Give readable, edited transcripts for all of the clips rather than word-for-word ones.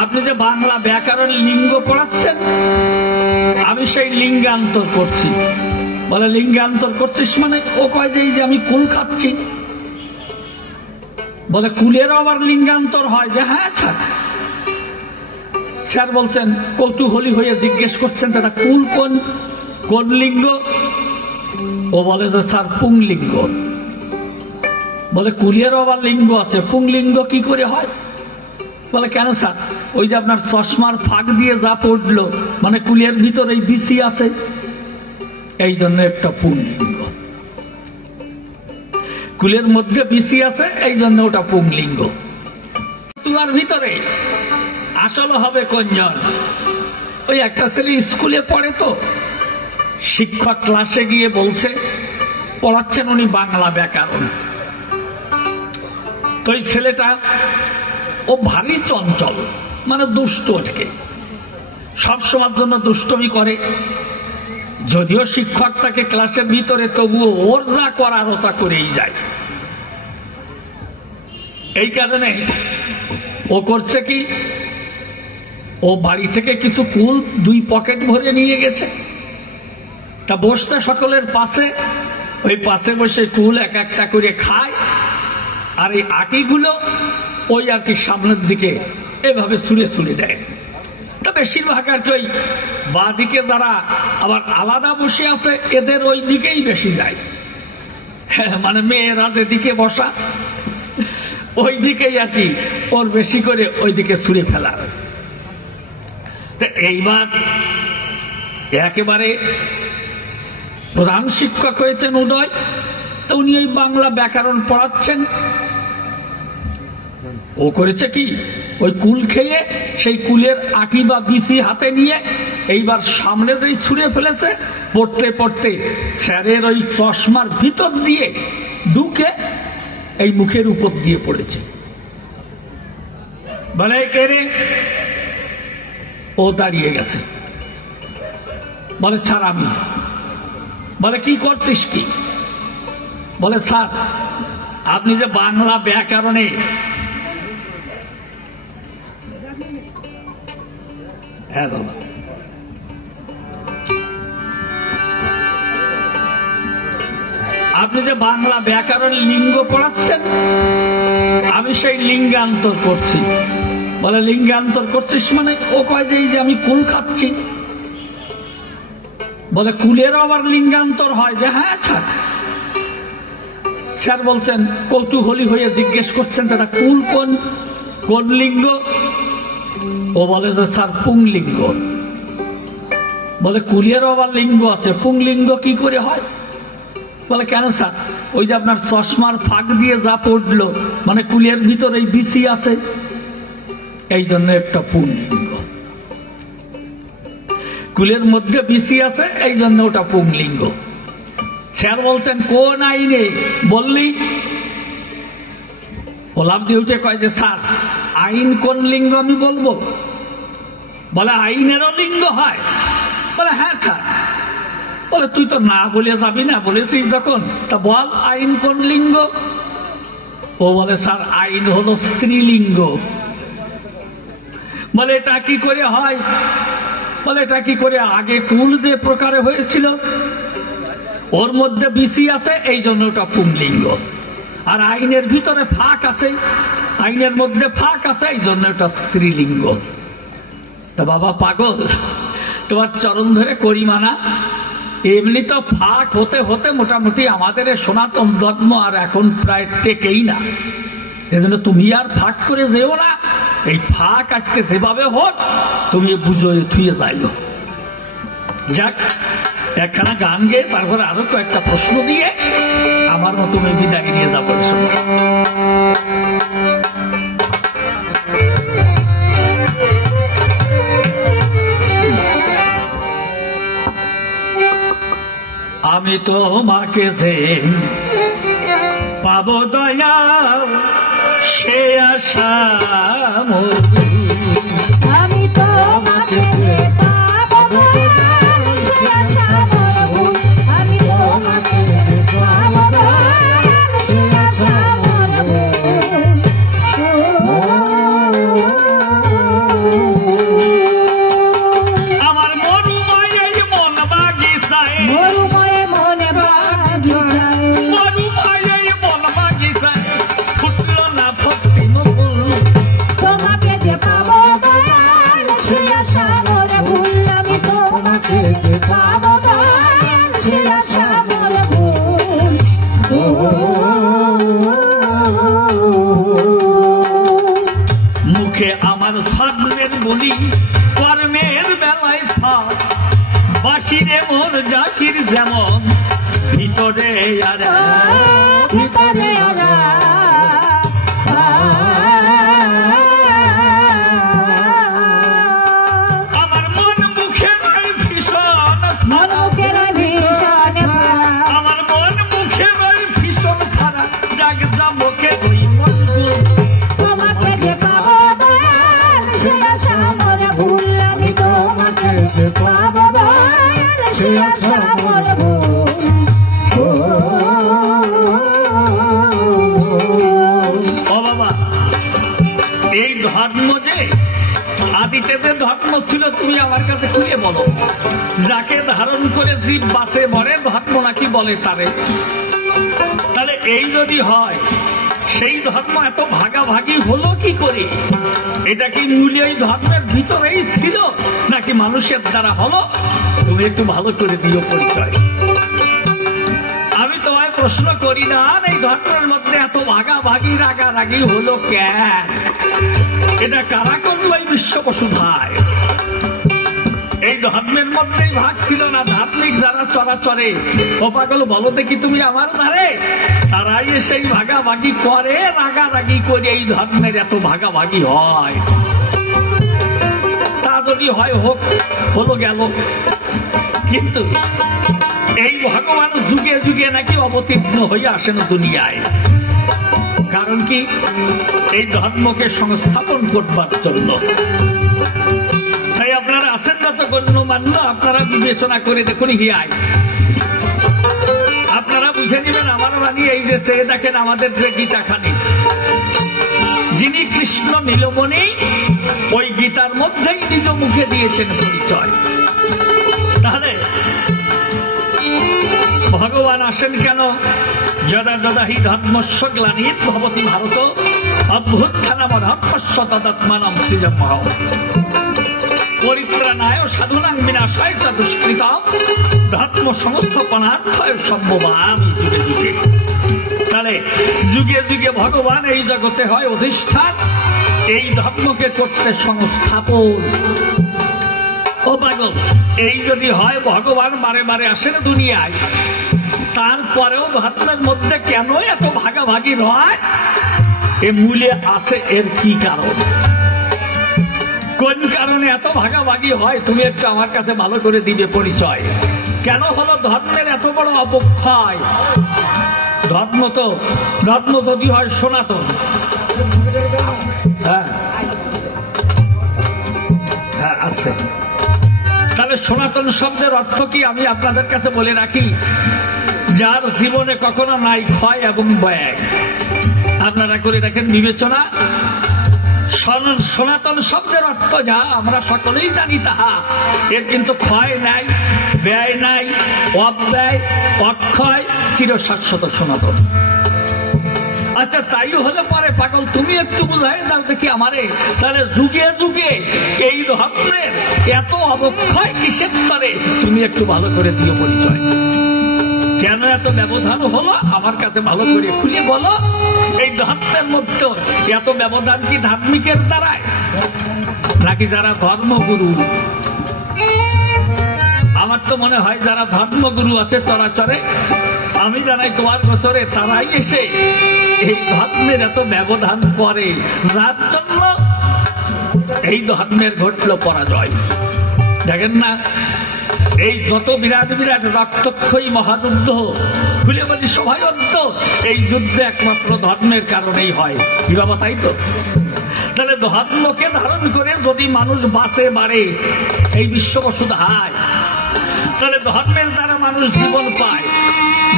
আপনি যে বাংলা ব্যাকরণ লিঙ্গ পড়াচ্ছেন, আমি সেই লিঙ্গান্তর করছি। বলে লিঙ্গান্তর করছিস মানে? ও কয় যে এই যে আমি কুল খাচ্ছি। বলে কুলেরও আবার লিঙ্গান্তর হয়? যে হ্যাঁ স্যার। স্যার বলছেন কৌতূহলী হয়ে জিজ্ঞেস করছেন দাদা কুল কোন কোন লিঙ্গ? ও বলে যে স্যার পুংলিঙ্গ। বলে কুলেরও আবার লিঙ্গ আছে, পুংলিঙ্গ কি করে হয়? বলে কেন স্যার? ওই যে আপনার চশমার ফাঁক দিয়ে যা পড়লো, মানে কুলের ভিতরে বিসি আছে, এই জন্য একটা পুংলিঙ্গ। কুলের মধ্যে বিসি আছে, এই জন্য ওটা পুংলিঙ্গ। তোমার ভিতরে আসলে হবে কোনজন? ওই একটা ছেলে স্কুলে পড়ে, তো শিক্ষক ক্লাসে গিয়ে বলছে, পড়াচ্ছেন উনি বাংলা ব্যাকরণ। তো ওই ছেলেটা ও ভারী চঞ্চল, মানে দুষ্ট, ওঠে সবসময়ের জন্য দুষ্টমি করে। যদিও শিক্ষক তাকে ক্লাসের ভিতরে, তবুও ওর যা করার ওটা করেই যায়। এই কারণে ও করছে কি, ও বাড়ি থেকে কিছু কুল 2 পকেট ভরে নিয়ে গেছে। তা বসতে সকলের পাশে, ওই পাশে বসে কুল এক একটা করে খায়, আর এই আটিগুলো ওই আর কি সামনের দিকে এভাবে ছুঁড়ে ছুঁড়ে দেয়। তা বেশিরভাগ আর কি ওই বাঁ দিকে যারা আবার আলাদা বসে আছে, এদের ওই দিকেই বেশি যায়। হ্যাঁ, মানে মেয়েরা যেদিকে বসা, ওই দিকেই আর কি ওর বেশি করে ওই দিকে ছুঁড়ে ফেলা। তো এইবার একেবারে প্রধান শিক্ষক হয়েছেন উদয়, তো উনি এই বাংলা ব্যাকরণ পড়াচ্ছেন। ও করেছে কি, ওই কুল খেয়ে সেই কুলের আটি বা বিসি হাতে নিয়ে এইবার সামনে দিয়ে ছুঁড়ে ফেলেছে। পড়তে পড়তে স্যারের ওই চশমার ভিতর দিয়ে ঢুকে এই মুখের উপর দিয়ে পড়েছে। বলে কে রে? ও দাঁড়িয়ে গেছে। বলে স্যার আমি। বলে কি করছিস কি? বলে স্যার আপনি যে বাংলা ব্যাকরণে, হ্যাঁ বাবা, আপনি যে বাংলা ব্যাকরণ লিঙ্গ পড়াচ্ছেন, আমি সেই লিঙ্গান্তর করছি। বলে লিঙ্গান্তর করছিস মানে? ও কয় যে এই যে আমি কুল খাচ্ছি। বলে কুলেরও আবার লিঙ্গান্তর হয়? যে হ্যাঁ স্যার। স্যার বলছেন কৌতূহলী হয়ে জিজ্ঞেস করছেন দাদা কুল কোন কোন লিঙ্গ? ও বলে যে স্যার পুংলিঙ্গ। বলে কুলেরও আবার লিঙ্গ আছে, পুংলিঙ্গ কি করে হয়? বলে কেন স্যার? ওই যে আপনার চশমার ফাঁক দিয়ে যা পড়লো, মানে কুলের ভিতরে বিসি আছে, এই জন্য একটা পুংলিঙ্গ। কুলের মধ্যে বিসি আছে, এই জন্য ওটা পুংলিঙ্গ। স্যার বলছেন কোন আইনে বললি? ওলাম দিয়ে উঠে কয় যে স্যার আইন কোন লিঙ্গ আমি বলবো? বলে আইনেরও লিঙ্গ হয়? বলে হ্যাঁ স্যার। বলে তুই তো না বলে যাবি না, বলেছিস যখন, তা বল আইন কোন লিঙ্গ? ও বলে স্যার আইন হলো স্ত্রীলিঙ্গ। বলে এটা কি করে হয়? বলে এটা কি করে, আগে কুল যে প্রকারে হয়েছিল ওর মধ্যে বিসি আছে, এই জন্য ওটা পুংলিঙ্গ। আর আইনের ভিতরে ফাঁক আছে, আইনের মধ্যে ফাঁক আছে, এই জন্য ওটা স্ত্রীলিঙ্গ। তা বাবা পাগল, তোমার চরণ ধরে করি মানা। এমনি তো ফাঁক হতে হতে মোটামুটি আমাদের সনাতন ধর্ম আর এখন প্রায় টেকেই না। এজন্য তুমি আর ফাঁক করে যেও না, এই ফাঁক আজকে যেভাবে হোক তুমি বুঝো থুয়ে যাইও। যাক, একখানা গান গেয়ে তারপরে আরো কয়েকটা প্রশ্ন দিয়ে আমার মতো আমি বিদায় নিয়ে যাবো। আমি তোমাকে যে পাবো দয়া, সে আশা মোর। আমি তোমাকে পাবো দয়া, সে আশা মোর। আমি তোমাকে পাবো দয়া, সে আশা মোর। যে পাবো দয়াল সে আশা মোর ভুল। মুখে আমার ধর্মের বলি, কর্মের বেলায় ফাঁক, বাসিরে মোর জাতির যেমন ভিতরে আর ভিতরে আরা আমার মন মুখে নয় ভীষণ, মনকের ভীষণ আমার মন মুখে নয় ভীষণ খারাপ, জাগ যাবকে ওই মঙ্গল। তোমাকে যে পাবো দয়াল সে আশা মোর ভুল। আমি তোমাকে যে পাবো দয়াল সে আশা মোর ভুল। ও বাবা, এই ধর্ম যে আদিতে যে ধর্ম ছিল তুমি আমার কাছে খুলে বলো। যাকে ধারণ করে জীব বাসে মরে ধর্ম নাকি বলে তারে। তাহলে এই যদি হয়, সেই ধর্ম এত ভাগাভাগি হলো কি করে? এটা কি মূল্য এই ধর্মের ভিতরেই ছিল নাকি মানুষের দ্বারা হলো? তুমি একটু ভালো করে দিও পরিচয়। আমি তোমায় প্রশ্ন করি না এই ধর্মের মধ্যে এত ভাগাভাগি রাগারাগি হলো কেন? এটা কারা করলো এই বিশ্ব বসুধায়? এই ধর্মের মধ্যেই ভাগ ছিল না? ধার্মিক যারা চরাচরে, ও পাগল বলো দেখি তুমি আমার ধারে, তারাই সেই ভাগাভাগি করে, রাগারাগি করে এই ধর্মের এত ভাগাভাগি হয়। তা যদি হয় হোক, হলো গেল। কিন্তু এই ভগবান যুগে যুগে নাকি অবতীর্ণ হয়ে আসেন দুনিয়ায়। কারণ কি? এই ধর্মকে সংস্থাপন করবার জন্য। তাই আপনারা আছেন না তো গণ্যমান্য, আপনারা বিবেচনা করে দেখুন হিয়ায়। আপনারা বুঝে নেবেন আমার বাণী এই যে সে দেখেন আমাদের যে গীতাখানি, যিনি কৃষ্ণ নীলমণি, ওই গীতার মধ্যেই নিজ মুখে দিয়েছেন পরিচয়। তাহলে ভগবান আসেন কেন? যদা যদা হি ধর্মস্য গ্লানির ভবতি ভারত অভ্যুত্থানমধর্মস্য তদাত্মানম সৃজম্যহঃ পরিত্রাণায় সাধুনাং বিনাশায় চ দুষ্কৃতাম ধর্ম সংস্থাপনার্থায় সম্ভবামি যুগে যুগে। তাহলে যুগে যুগে ভগবান এই জগতে হয় অধিষ্ঠান, এই ধর্মকে করতে সংস্থাপন। ও পাগল, এই যদি হয় ভগবান বারে বারে আসেন দুনিয়ায়, তারপরেও ধর্মের মধ্যে কেন এত ভাগাভাগি নয়? এ মূলে আছে এর কি কারণ? কোন কারণে এত ভাগাভাগি হয় তুমি একটু আমার কাছে ভালো করে দিবে পরিচয়। কেন হলো ধর্মের এত বড় অবক্ষয়? ধর্ম যদি হয় সনাতন, হ্যাঁ হ্যাঁ আছে, তাহলে সনাতন শব্দের অর্থ কি আমি আপনাদের কাছে বলে রাখি, যার জীবনে কখনো নাই ক্ষয় এবং ব্যয়। আপনারা করে রাখেন বিবেচনা। সনাতন শব্দের অর্থ যা আমরা সকলেই জানি তাহা, এর কিন্তু ক্ষয় নাই, ব্যয় নাই, অব্যয়, অক্ষয়, চিরশাশ্বত সনাতন। আচ্ছা তাই হলে পরে পাগল তুমি একটু বুঝাই দাও দেখি আমারে, তাহলে যুগে যুগে এই ধর্মের এত অবক্ষয় কিসের করে তুমি একটু ভালো করে দিও পরিচয়। কেন এত ব্যবধান হলো আমার কাছে ভালো করে খুলে বলো। এই ধর্মের মধ্যে এত ব্যবধান কি ধার্মিকের দ্বারায় নাকি যারা ধর্মগুরু? আমার তো মনে হয় যারা ধর্মগুরু আছে চরাচরে, আমি জানাই তোমার বছরে তারাই এসে এই ধর্মের এত ব্যবধান করে, যার জন্য এই ধর্মের ঘটল পরাজয়। দেখেন না এই যত বিরাট বিরাট রক্তক্ষয়ী মহাযুদ্ধ, খুলে বলি সভাযুদ্ধ, এই যুদ্ধ একমাত্র ধর্মের কারণেই হয়। কি বাবা তাই তো? তাহলে ধর্মকে ধারণ করে যদি মানুষ বাঁচে বাড়ে এই বিশ্ববসুধায়, তাহলে ধর্মের দ্বারা মানুষ জীবন পায়,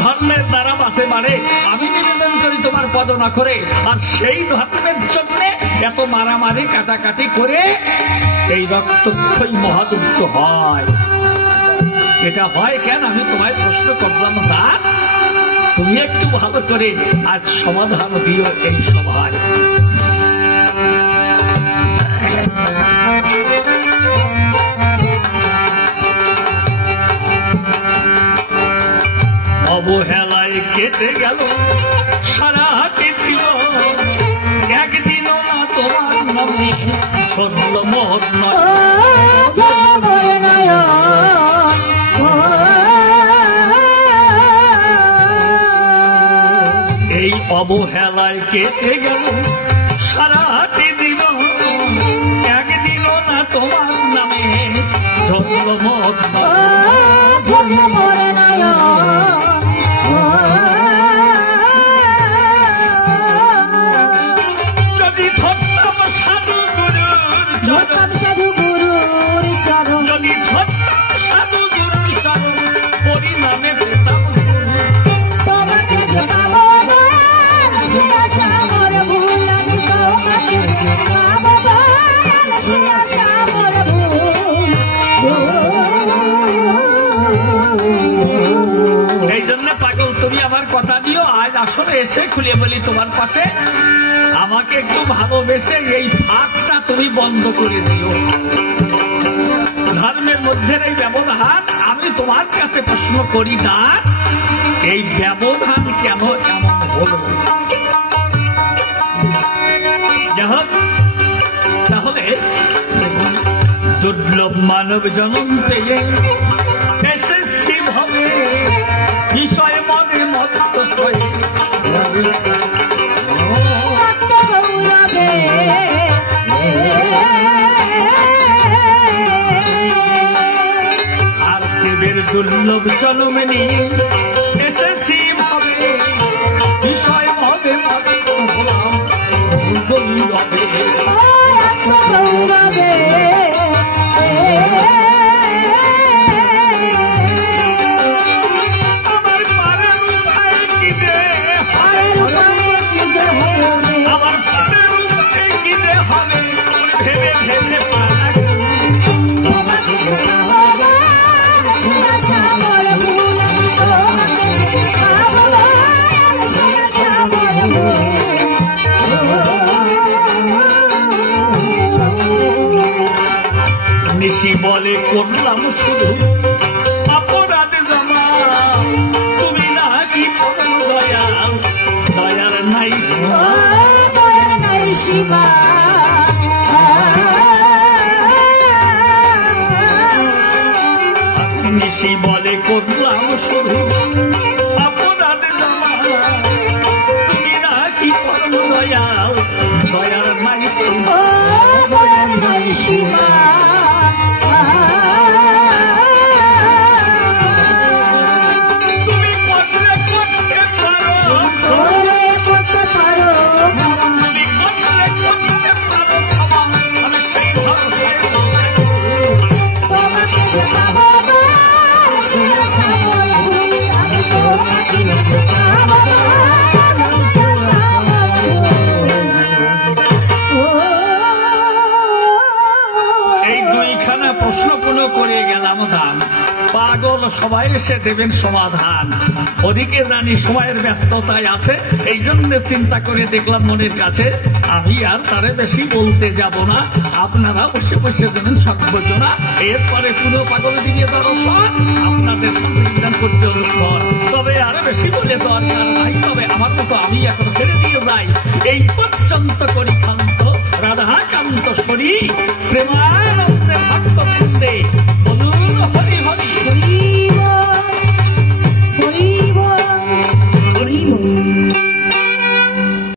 ধর্মের দ্বারা বাঁচে বাড়ে। আমি নিবেদন করি তোমার পদ না করে, আর সেই ধর্মের জন্য এত মারামারি কাটাকাটি করে এই রক্তক্ষয়ী মহাযুদ্ধ হয়। এটা হয় কেন আমি তোমায় প্রশ্ন করলাম, তা তুমি একটু ভালো করে আজ সমাধান দিও এই সভায়। কেটে গেল সারাটি দিল, একদিনও না তোমার নামে সরল মহৎ নয়। এই অবহেলায় কেটে গেল সারাটি দিল, একদিনও না তোমার নামে সরল মহৎ নয়। যদি ধরতাম সাধু গুরুর চরণ, যদি ধরতাম সাধু গুরুর চরণ, পরিণামে পেতাম তোমাকে যে পাবো দয়াল সে আশা মোর ভুল, আমি তোমাকে যে পাবো দয়াল সে আশা মোর ভুল। এই জন্য পাগল তুমি আমার কথা দিও, আজ আসলে এসে খুলে বলি তোমার পাশে, আমাকে একটু ভালোবেসে এই ফাঁকটা তুমি বন্ধ করে দিও। ধর্মের মধ্যে এই ব্যবধান, আমি তোমার কাছে প্রশ্ন করি না, এই ব্যবধান কেন এমন হলো? যাহোক, তাহলে দেখুন, দুর্লভ মানব জনম পেয়ে এসেছি ভাবে, বিষয় মনে মত হয়ে আর দেবের দুর্লভ জন্ম নিয়ে এসেছি ভাবে, বিষয় মনে মত হলাম গৌরবে। আমার পারের উপায় কি দে, আমার পারের উপায় কি দে হবে, ভেবে ভেবে পারা নিশি বলে করলাম শুধু অপরাধ জমা, তুমি নাকি পরম দয়াল, দয়ার নাই সীমা। নিশি বলে করলাম শুধু অপরাধ জমা, তুমি নাকি পরম দয়াল, দয়ার নাই সীমা। প্রশ্ন কোনো করে গেলাম দান, পাগল সবাই এসে দেবেন সমাধান। ওদিকে জানি সময়ের ব্যস্ততায় আছে, এই জন্য চিন্তা করে দেখলাম মনের কাছে আমি আর তারে বেশি বলতে যাব না, আপনারা বসে বসে দেবেন সর্বজনা। এরপরে পুরো পাগল দিকে দর্শন আপনাদের সংবিধান করতে অনুষ্ঠন, তবে আরো বেশি বলে দরকার নাই। তবে আমার মতো আমি এখন ছেড়ে দিয়ে যাই, এই পর্যন্ত করি